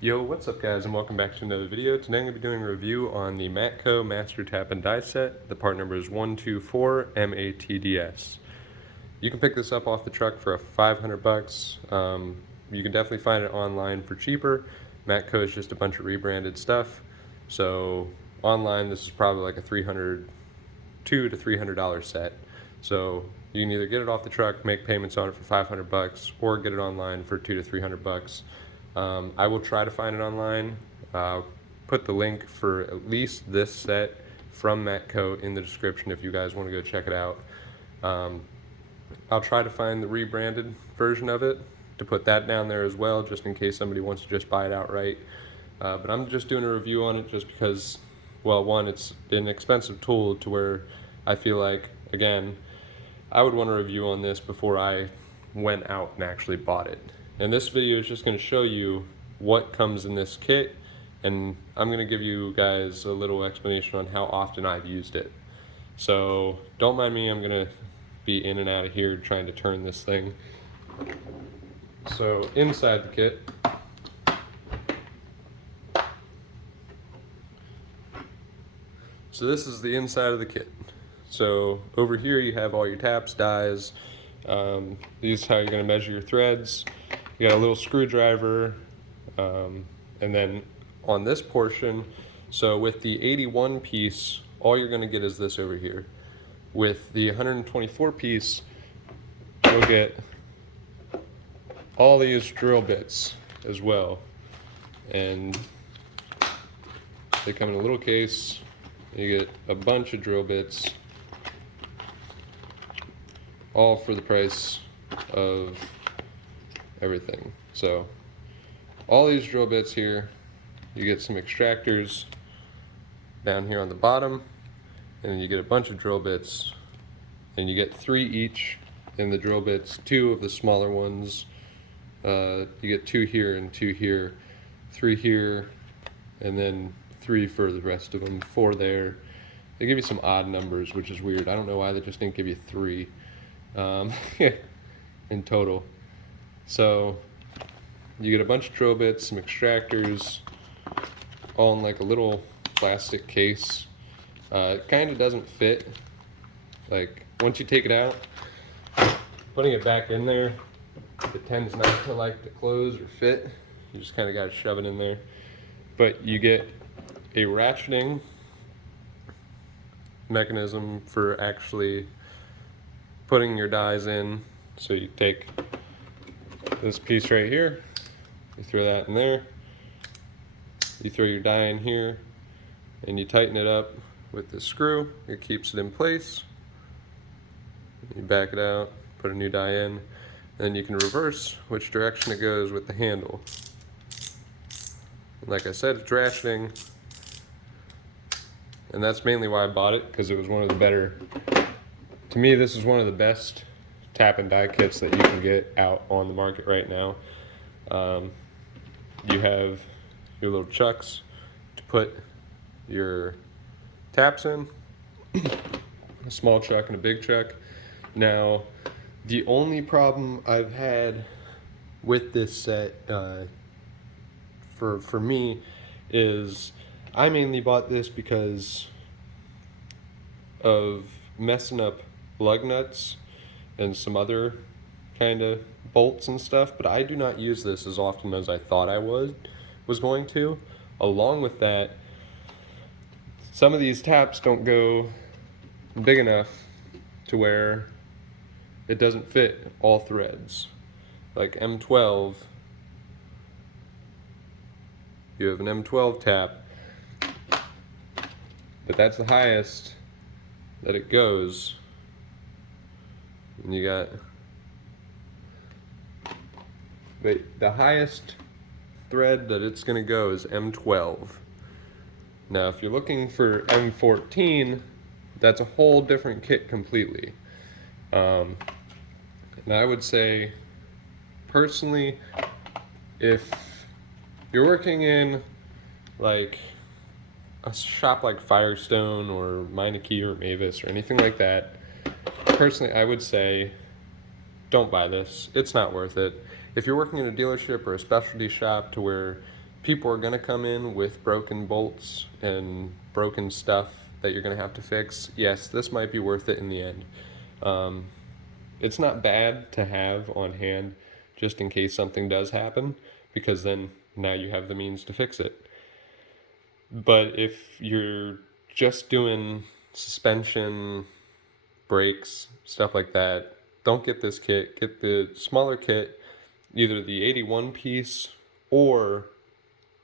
Yo, what's up guys, and welcome back to another video. Today I'm going to be doing a review on the Matco Master Tap and Die Set. The part number is 124MATDS. You can pick this up off the truck for $500. You can definitely find it online for cheaper. Matco is just a bunch of rebranded stuff. So online this is probably like a $200 to $300 set. So you can either get it off the truck, make payments on it for $500, or get it online for $200 to $300. I will try to find it online. Put the link for at least this set from Matco in the description if you guys want to go check it out. I'll try to find the rebranded version of it to put that down there as well, just in case somebody wants to just buy it outright. But I'm just doing a review on it just because, well, one, it's an expensive tool to where I feel like, again, I would want a review on this before I went out and actually bought it. And this video is just going to show you what comes in this kit, and I'm going to give you guys a little explanation on how often I've used it. So don't mind me, I'm going to be in and out of here trying to turn this thing. So inside the kit, so this is the inside of the kit. So over here you have all your taps, dies. These are how you're going to measure your threads. You got a little screwdriver, and then on this portion, so with the 81 piece, all you're going to get is this over here. With the 124 piece, you'll get all these drill bits as well, and they come in a little case. You get a bunch of drill bits, all for the price of everything. So all these drill bits here, you get some extractors down here on the bottom, and then you get a bunch of drill bits, and you get 3 each in the drill bits, 2 of the smaller ones. You get 2 here and 2 here, 3 here, and then 3 for the rest of them, 4 there. They give you some odd numbers, which is weird. I don't know why they just didn't give you 3 in total. So you get a bunch of drill bits, some extractors, all in like a little plastic case. It kind of doesn't fit. Like once you take it out, putting it back in there, it tends not to like to close or fit. You just kind of got to shove it in there. But you get a ratcheting mechanism for actually putting your dies in. So you take this piece right here, you throw that in there, you throw your die in here, and you tighten it up with the screw. It keeps it in place. You back it out, put a new die in, and then you can reverse which direction it goes with the handle. Like I said, it's ratcheting, and that's mainly why I bought it, because it was one of the better, to me this is one of the best tap and die kits that you can get out on the market right now. You have your little chucks to put your taps in, a small chuck and a big chuck. Now, the only problem I've had with this set for me is I mainly bought this because of messing up lug nuts and some other kind of bolts and stuff, but I do not use this as often as I thought I was going to. Along with that, some of these taps don't go big enough to where it doesn't fit all threads. Like M12, you have an M12 tap, but that's the highest that it goes. And you got, the highest thread that it's going to go is M12. Now if you're looking for M14, that's a whole different kit completely. And I would say, personally, if you're working in like a shop like Firestone or Meineke or Mavis or anything like that, personally I would say don't buy this. It's not worth it. If you're working in a dealership or a specialty shop to where people are going to come in with broken bolts and broken stuff that you're going to have to fix. Yes, this might be worth it in the end. Um, it's not bad to have on hand just in case something does happen, because then now you have the means to fix it. But if you're just doing suspension, brakes, stuff like that, don't get this kit. Get the smaller kit, either the 81 piece or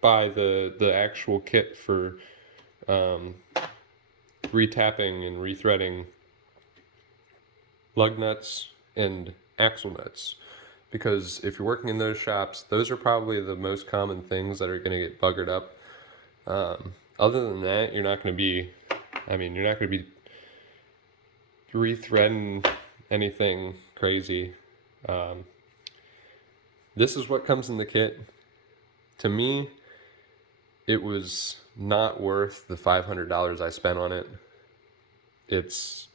buy the actual kit for retapping and rethreading lug nuts and axle nuts. Because if you're working in those shops, those are probably the most common things that are going to get buggered up. Other than that, you're not going to be rethreading anything crazy. This is what comes in the kit. To me, it was not worth the $500 I spent on it. It's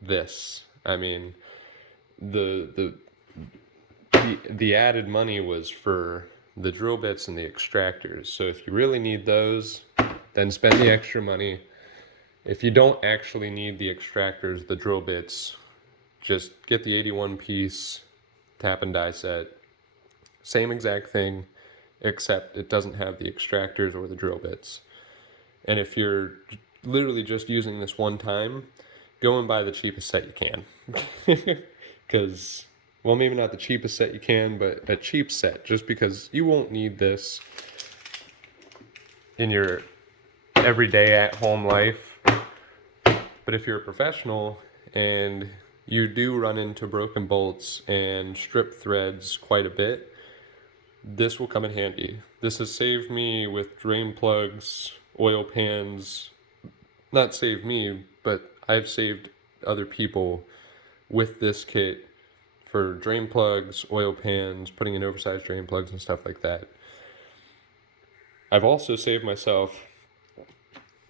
this. I mean, the added money was for the drill bits and the extractors. So if you really need those, then spend the extra money. If you don't actually need the extractors, the drill bits, just get the 81 piece tap and die set. Same exact thing, except it doesn't have the extractors or the drill bits. And if you're literally just using this one time, go and buy the cheapest set you can. Because, well, maybe not the cheapest set you can, but a cheap set, just because you won't need this in your everyday at-home life. But if you're a professional and you do run into broken bolts and strip threads quite a bit, this will come in handy. This has saved me with drain plugs, oil pans. Not saved me, but I've saved other people with this kit for drain plugs, oil pans, putting in oversized drain plugs and stuff like that. I've also saved myself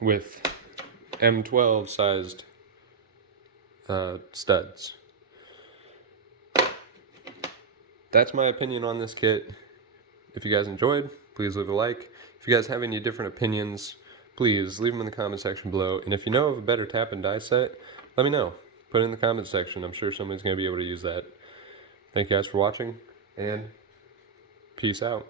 with M12 sized studs. That's my opinion on this kit. If you guys enjoyed, please leave a like. If you guys have any different opinions, please leave them in the comment section below. And if you know of a better tap and die set, let me know. Put it in the comment section. I'm sure somebody's going to be able to use that. Thank you guys for watching, and peace out.